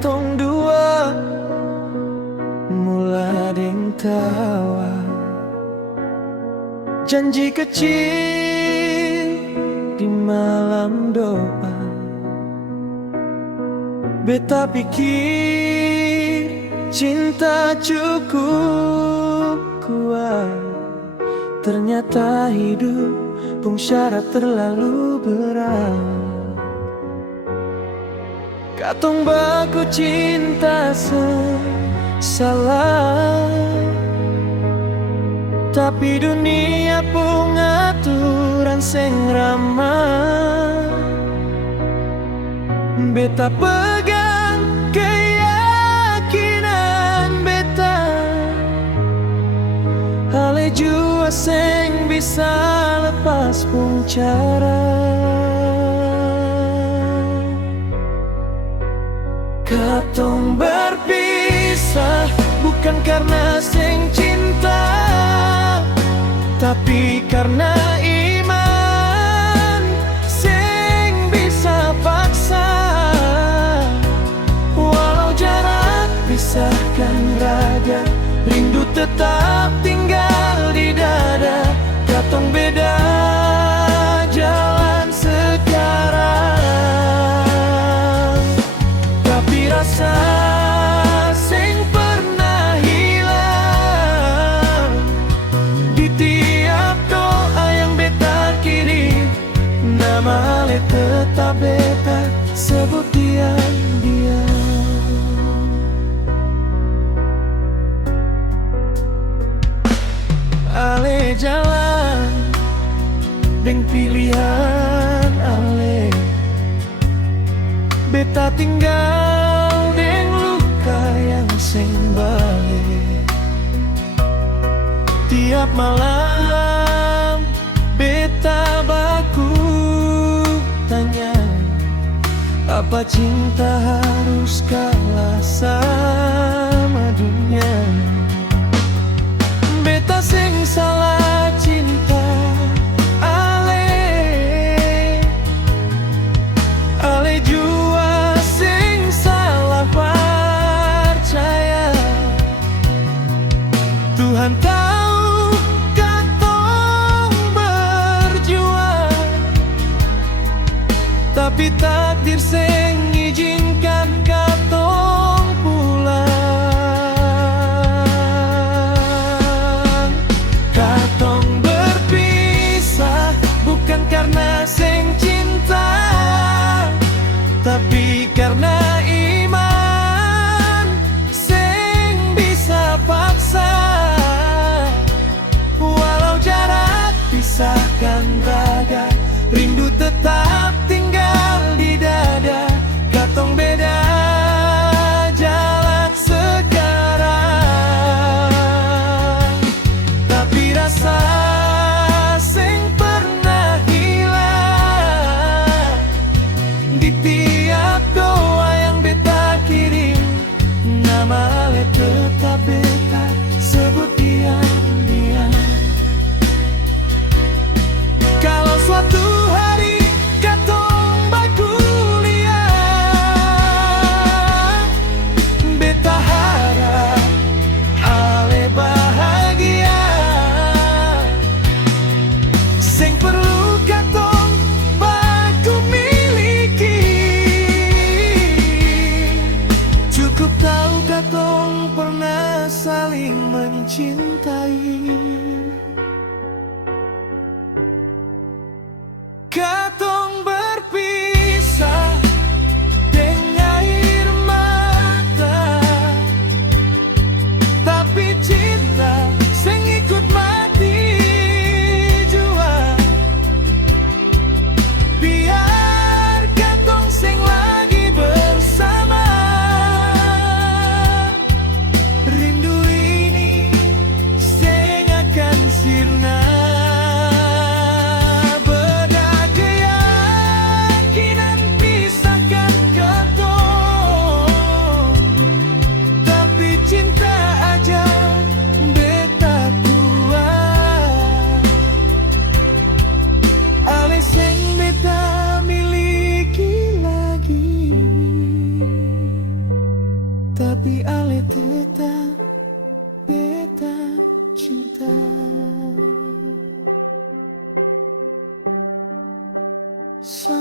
katong dua mula ding tawa, janji kecil di malam doa. Beta pikir cinta cukup kuat, ternyata hidup pun syarat terlalu berat. Katong baku cinta salah, tapi dunia pun aturan sing ramah. Beta pegang keyakinan beta, hale jua sing bisa lepas pun cara. Katong berpisah bukan karena sing cinta, tapi karena iman sing bisa paksa. Walau jarak pisahkan raga, rindu tetap tinggal di dada. Katong beda jalan sekarang, tapi rasa sing pernah hilang di tiap doa yang beta kirim. Nama ale tetap beta sebut diam-diam. Ale jalan deng pilihan ale, beta tinggal deng luka yang sing balik. Tiap malam beta baku tanya, apa cinta harus kalah sama dunia? Beta sing salah cinta ale jua sing salah percaya. Tuhan tahu katong berjuang, tapi takdir sing izinkan katong pulang. Katong berpisah bukan karena sing cinta, tapi karena iman sing bisa paksa. Walau jarak pisahkan raga, rindu tetap tinggal di dada. Katong beda jalan sekarang, tapi rasa sing pernah hilang di tiap doa yang beta kirim. Nama ale tetap beta sebut diam-diam. Kalau suatu hari katong berkuliah, beta harap ale bahagia. Sing perlu katong baku miliki, cukup tahu katong pernah saling mencintai. Katong berpisah dengan air mata, tapi cinta sing ikut mati jua. Biar katong sing lagi bersama, rindu ini sing akan sirna. tetap beta cinta. Sampai